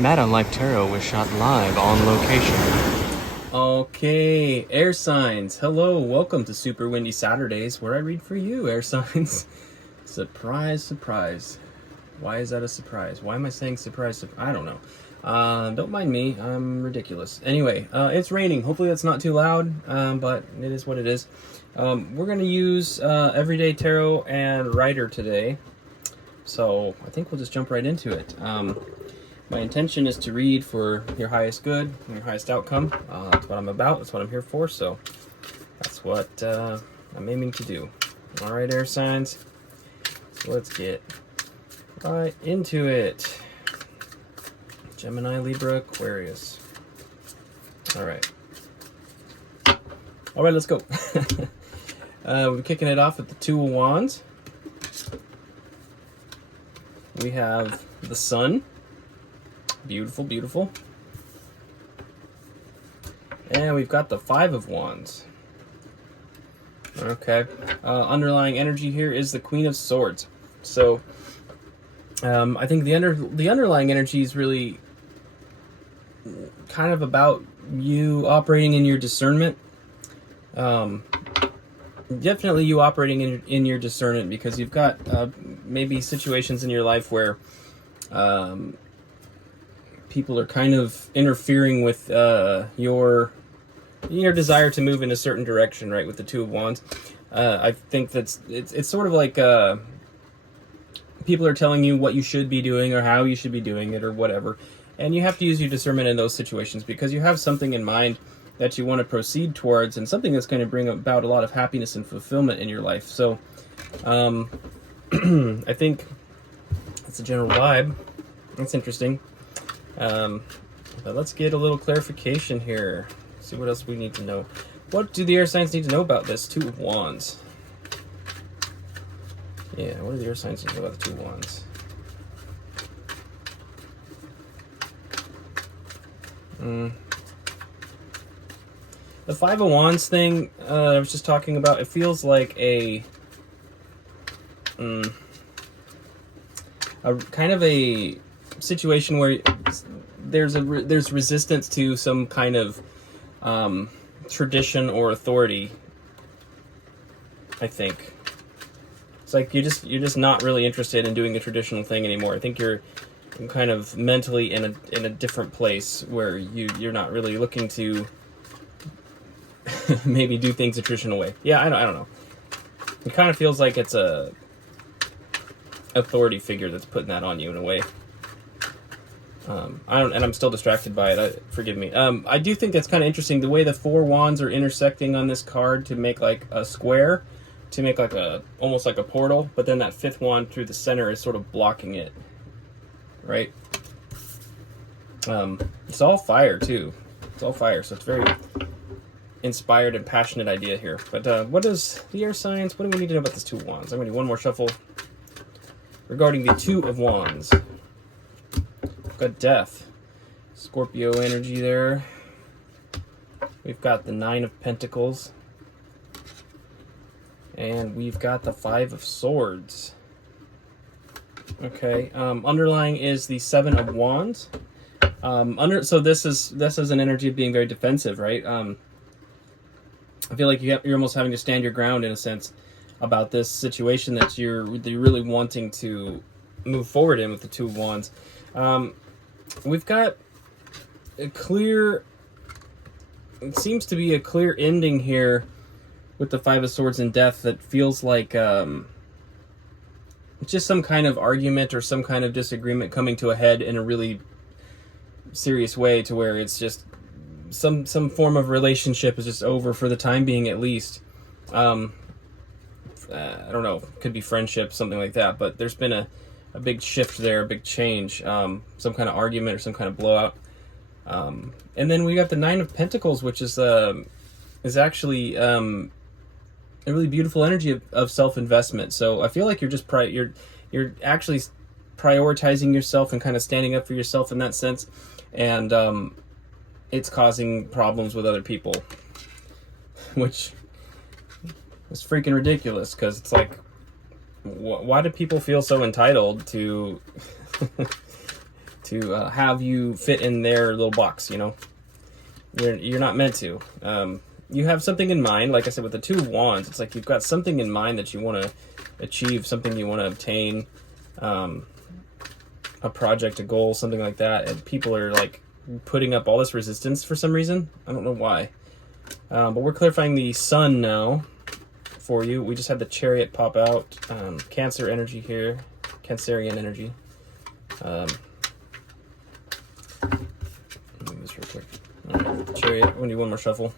Madam Life Tarot was shot live on location. Okay, air signs. Hello, welcome to Super Windy Saturdays, where I read for you, air signs. Surprise, surprise. Why is that a surprise? Why am I saying surprise? I don't know. Don't mind me, I'm ridiculous. Anyway, it's raining. Hopefully that's not too loud, but it is what it is. We're going to use Everyday Tarot and Rider today. So I think we'll just jump right into it. My intention is to read for your highest good and your highest outcome. That's what I'm about. That's what I'm here for. So that's what I'm aiming to do. All right, air signs. So let's get right into it. Gemini, Libra, Aquarius. All right. All right, let's go. We're kicking it off with the Two of Wands. We have the Sun. Beautiful, beautiful. And we've got the Five of Wands. Okay. Underlying energy here is the Queen of Swords. So, I think the underlying energy is really kind of about you operating in your discernment. Definitely you operating in your discernment, because you've got maybe situations in your life where people are kind of interfering with your desire to move in a certain direction, right? With the Two of Wands, I think it's sort of like people are telling you what you should be doing or how you should be doing it or whatever, and you have to use your discernment in those situations because you have something in mind that you want to proceed towards, and something that's going to bring about a lot of happiness and fulfillment in your life. So, I think that's a general vibe. That's interesting. But let's get a little clarification here. See what else we need to know. What do the air signs need to know about this Two of Wands? Yeah, what do the air signs need to know about the Two of Wands? The Five of Wands thing I was just talking about, it feels like a kind of a situation where there's resistance to some kind of tradition or authority. I think it's like you're just not really interested in doing a traditional thing anymore. I think you're kind of mentally in a different place where you're not really looking to maybe do things a traditional way. Yeah, I don't know. It kind of feels like it's a authority figure that's putting that on you in a way. And I'm still distracted by it. Forgive me. I do think that's kind of interesting, the way the Four Wands are intersecting on this card to make like a square, to make like almost like a portal, but then that fifth wand through the center is sort of blocking it, right? It's all fire too. It's all fire, so it's very inspired and passionate idea here. But what is the air signs? What do we need to know about this Two of Wands? I'm going to do one more shuffle regarding the Two of Wands. Got Death, Scorpio energy there. We've got the Nine of Pentacles, and we've got the Five of Swords. Okay, underlying is the Seven of Wands. So this is an energy of being very defensive, right? I feel like you're almost having to stand your ground in a sense about this situation that you're really wanting to move forward in with the Two of Wands. We've got it seems to be a clear ending here with the Five of Swords and Death that feels like it's just some kind of argument or some kind of disagreement coming to a head in a really serious way, to where it's just some form of relationship is just over for the time being, at least. I don't know, could be friendship, something like that, but there's been a big shift there, a big change, some kind of argument or some kind of blowout. And then we got the Nine of Pentacles, which is actually a really beautiful energy of self-investment. So I feel like you're just you're actually prioritizing yourself and kind of standing up for yourself in that sense, and it's causing problems with other people, which is freaking ridiculous, because it's like, why do people feel so entitled to have you fit in their little box. You know, you're not meant to. You have something in mind. Like I said, with the Two of Wands, it's like you've got something in mind that you want to achieve, something you want to obtain, a project, a goal, something like that. And people are like putting up all this resistance for some reason. I don't know why. But we're clarifying the Sun now for you. We just had the Chariot pop out. Cancer energy here. Cancerian energy. Let me do this real quick. All right, the Chariot. We're going to do one more shuffle.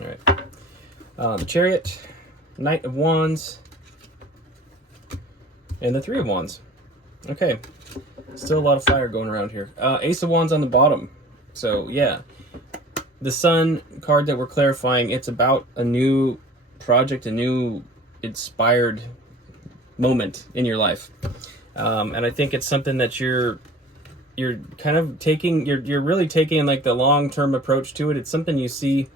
All right. The Chariot, Knight of Wands, and the Three of Wands. Okay. Still a lot of fire going around here. Ace of Wands on the bottom. So, yeah. The Sun card that we're clarifying, it's about a new project, a new inspired moment in your life. And I think it's something that you're kind of taking, you're really taking like the long-term approach to it. It's something you see,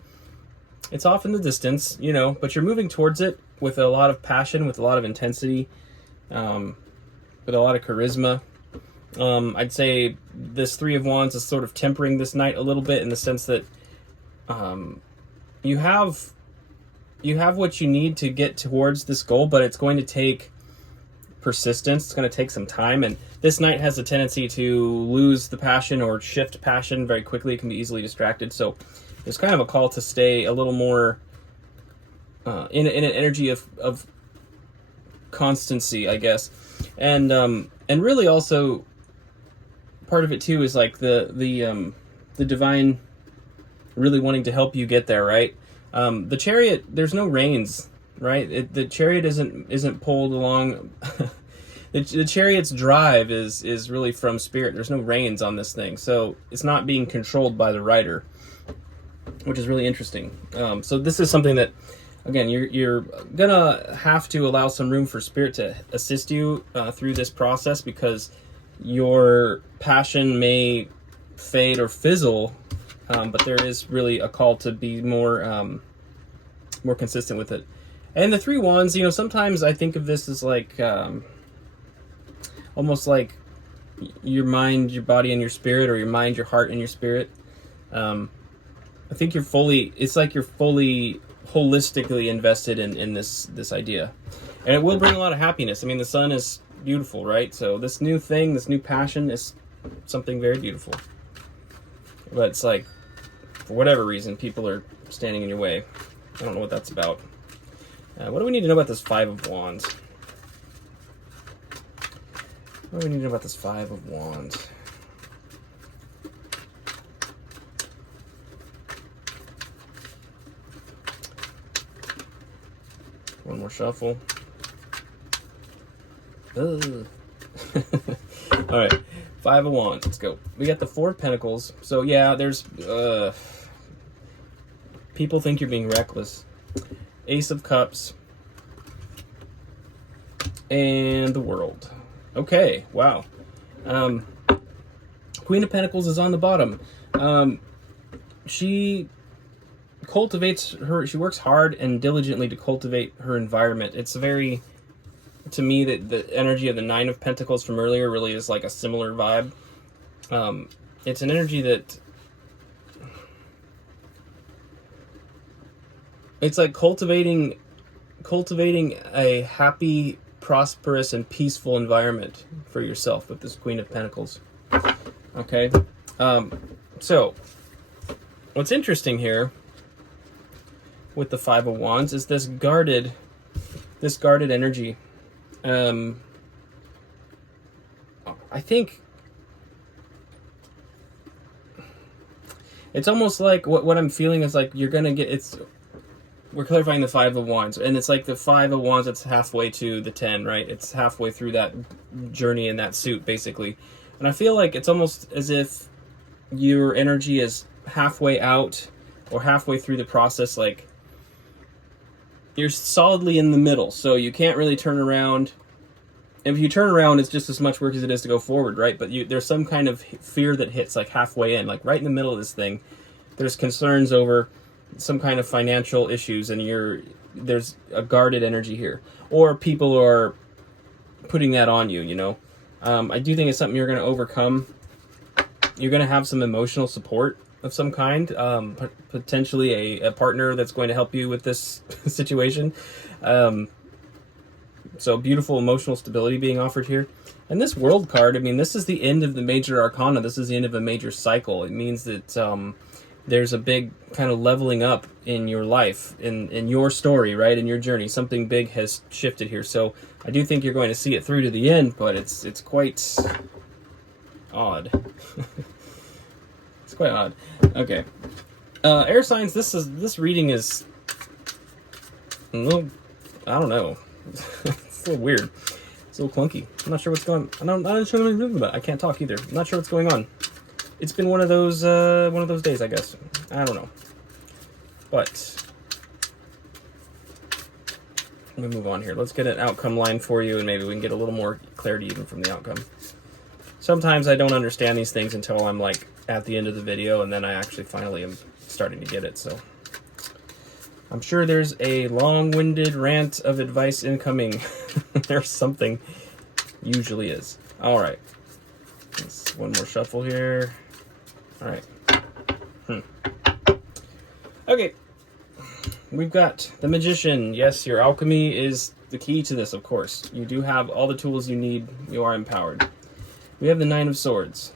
it's off in the distance, you know, but you're moving towards it with a lot of passion, with a lot of intensity, with a lot of charisma. I'd say this Three of Wands is sort of tempering this Knight a little bit in the sense that you have what you need to get towards this goal, but it's going to take persistence. It's going to take some time, and this Knight has a tendency to lose the passion or shift passion very quickly. It can be easily distracted, so there's kind of a call to stay a little more in an energy of constancy, I guess, and really also part of it too is like the divine really wanting to help you get there, right? The Chariot, there's no reins, right? The Chariot isn't pulled along. The Chariot's drive is really from Spirit. There's no reins on this thing, so it's not being controlled by the rider, which is really interesting. So this is something that, again, you're gonna have to allow some room for Spirit to assist you through this process, because your passion may fade or fizzle, but there is really a call to be more consistent with it. And the Three Wands, you know, sometimes I think of this as like almost like your mind, your body, and your spirit, or your mind, your heart, and your spirit. I think it's like you're fully holistically invested in this idea, and it will bring a lot of happiness. I mean, the Sun is beautiful, right? So this new thing, this new passion is something very beautiful, but it's like, for whatever reason, people are standing in your way. I don't know what that's about. What do we need to know about this Five of Wands? What do we need to know about this Five of Wands? One more shuffle. All right, Five of Wands. Let's go. We got the Four of Pentacles. So yeah, there's people think you're being reckless. Ace of Cups and the World. Okay, wow. Queen of Pentacles is on the bottom. She works hard and diligently to cultivate her environment. It's very, to me, that the energy of the Nine of Pentacles from earlier really is like a similar vibe. It's an energy that, it's like cultivating a happy, prosperous, and peaceful environment for yourself with this Queen of Pentacles. Okay, so what's interesting here with the Five of Wands is this guarded energy. I think it's almost like what I'm feeling is like you're gonna get, we're clarifying the Five of Wands, and it's like the Five of Wands, it's halfway to the 10, right? It's halfway through that journey in that suit, basically. And I feel like it's almost as if your energy is halfway out or halfway through the process, like you're solidly in the middle, so you can't really turn around. And if you turn around, it's just as much work as it is to go forward, right? But there's some kind of fear that hits like halfway in, like right in the middle of this thing. There's concerns over some kind of financial issues, and there's a guarded energy here, or people are putting that on you, you know. I do think it's something you're going to overcome. You're going to have some emotional support of some kind, potentially a partner that's going to help you with this situation. So beautiful emotional stability being offered here. And this World card, I mean, this is the end of the major arcana. This is the end of a major cycle. It means that there's a big kind of leveling up in your life, in your story, right, in your journey. Something big has shifted here. So I do think you're going to see it through to the end, but it's quite odd. It's quite odd. Okay. Air signs, this reading is a little, I don't know. It's a little weird. It's a little clunky. I'm not sure what's going on. I'm not sure what I'm about. I can't talk either. I'm not sure what's going on. It's been one of those days, I guess. I don't know. But let me move on here. Let's get an outcome line for you, and maybe we can get a little more clarity even from the outcome. Sometimes I don't understand these things until I'm like at the end of the video, and then I actually finally am starting to get it. So I'm sure there's a long-winded rant of advice incoming. There's something. Usually is. All right. Let's one more shuffle here. All right. Okay. We've got the Magician. Yes, your alchemy is the key to this, of course. You do have all the tools you need. You are empowered. We have the Nine of Swords.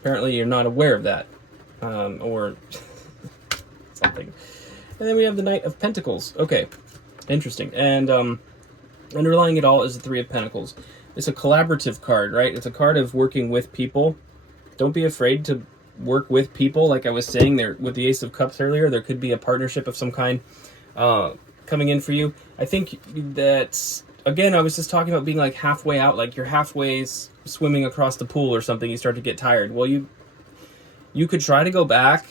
Apparently you're not aware of that. Or something. And then we have the Knight of Pentacles. Okay. Interesting. And underlying it all is the Three of Pentacles. It's a collaborative card, right? It's a card of working with people. Don't be afraid to work with people. Like I was saying there with the Ace of Cups earlier, there could be a partnership of some kind coming in for you. I think that, again, I was just talking about being like halfway out, like you're halfway swimming across the pool or something. You start to get tired. Well, you could try to go back,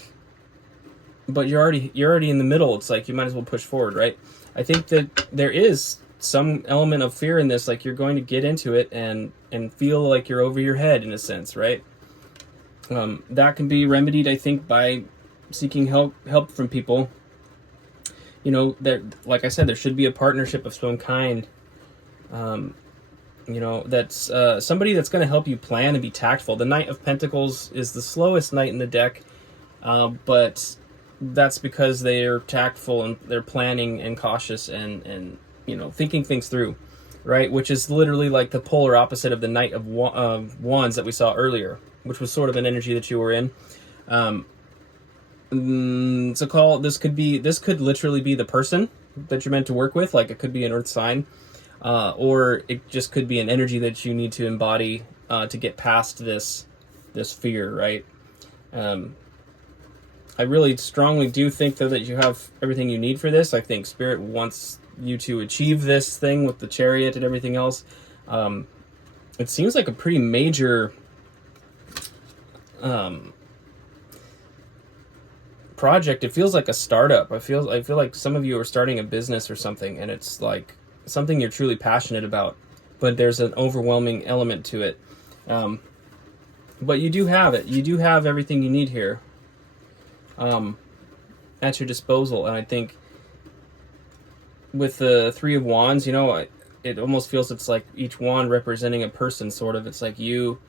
but you're already in the middle. It's like you might as well push forward, right? I think that there is some element of fear in this, like you're going to get into it and feel like you're over your head in a sense, right? That can be remedied, I think, by seeking help from people. You know, that, like I said, there should be a partnership of some kind. You know, that's somebody that's going to help you plan and be tactful. The Knight of Pentacles is the slowest knight in the deck, but that's because they're tactful and they're planning and cautious and you know, thinking things through, right? Which is literally like the polar opposite of the Knight of Wands that we saw earlier, which was sort of an energy that you were in. This could literally be the person that you're meant to work with. Like it could be an earth sign, or it just could be an energy that you need to embody to get past this fear, right? I really strongly do think though that you have everything you need for this. I think Spirit wants you to achieve this thing with the Chariot and everything else. It seems like a pretty major project. It feels like a startup. I feel like some of you are starting a business or something, and it's like something you're truly passionate about, but there's an overwhelming element to it. But you do have it. You do have everything you need here at your disposal, and I think with the Three of Wands, you know, it almost feels it's like each wand representing a person, sort of. It's like you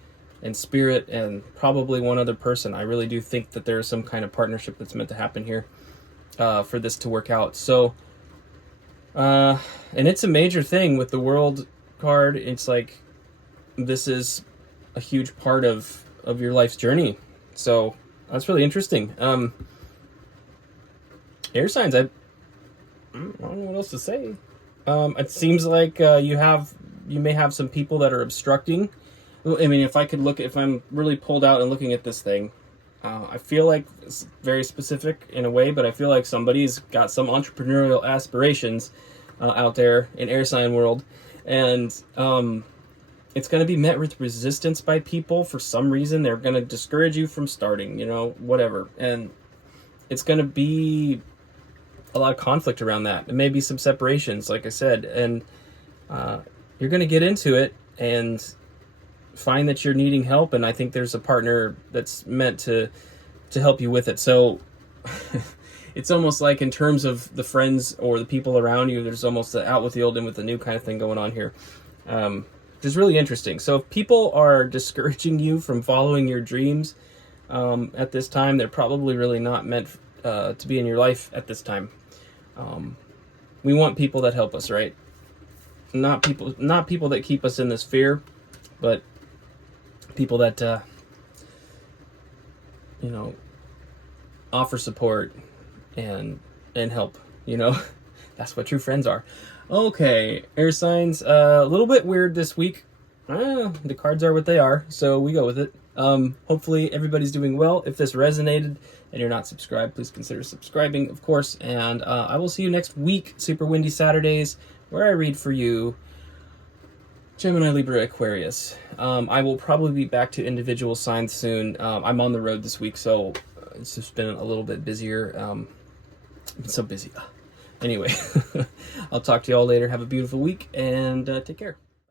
and Spirit and probably one other person. I really do think that there's some kind of partnership that's meant to happen here for this to work out. So, and it's a major thing with the World card. It's like this is a huge part of your life's journey. So that's really interesting. Air signs, I don't know what else to say. It seems like you may have some people that are obstructing. I mean, if I'm really pulled out and looking at this thing, I feel like it's very specific in a way, but I feel like somebody's got some entrepreneurial aspirations out there in air sign world, and it's going to be met with resistance by people for some reason. They're going to discourage you from starting, you know, whatever, and it's going to be a lot of conflict around that. There may be some separations, like I said, and you're going to get into it and find that you're needing help, and I think there's a partner that's meant to help you with it. So it's almost like in terms of the friends or the people around you, there's almost the out with the old, in with the new kind of thing going on here. which is really interesting. So if people are discouraging you from following your dreams at this time, they're probably really not meant to be in your life at this time. We want people that help us, right? Not people that keep us in this fear, but people that you know, offer support and help. You know, that's what true friends are. Okay, air signs, a little bit weird this week. The cards are what they are, so we go with it. Hopefully everybody's doing well. If this resonated and you're not subscribed, please consider subscribing, of course. And I will see you next week, Super Windy Saturdays, where I read for you Gemini, Libra, Aquarius. I will probably be back to individual signs soon. I'm on the road this week, so it's just been a little bit busier. I've been so busy. Anyway, I'll talk to you all later. Have a beautiful week, and take care.